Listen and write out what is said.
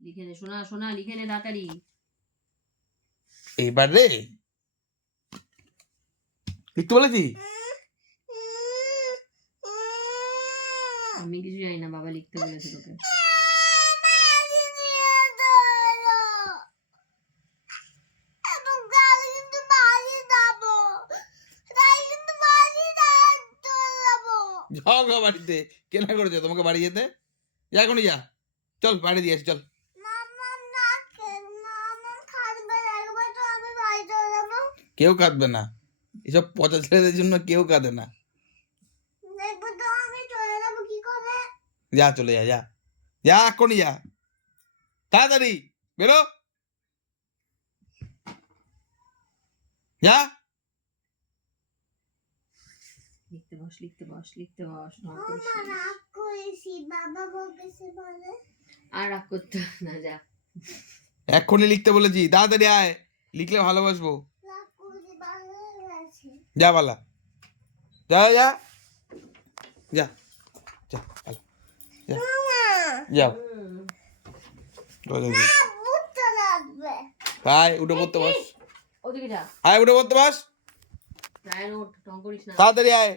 লিখে নে সোনা সোনা, লিখে নে তাড়াতাড়ি। এইবার রে লিখতে বলেছি? আমি কিছু জানি না, বাবা লিখতে বলেছে তোকে। যাও গা বাড়িতে, কেনা করেছো তোমাকে বাড়ি যেতে? যা এখনই যা, চল বাড়ি দিয়ে আসি চল। কেউ কাঁদবে না, এসব পচা ছেলেদের জন্য কেউ কাঁদে না। যা চলে যা, যা যা এখনই যা, তাড়াতাড়ি বেরো যা। লিখতে বস লিখতে বস লিখতে বস, আর রাগ করতে না, যা এক্ষুনি লিখতে বলেছি, তাড়াতাড়ি আয়, লিখলে ভালোবাসবো। যা বালা, যা যা যা যা যা যাও। আয় উঠে পড়তে বস, ওদিকে যা, আয় উঠে পড়তে বস, রায়ন ওঠ, ঢং করিস না। তাড়াতাড়ি আয়।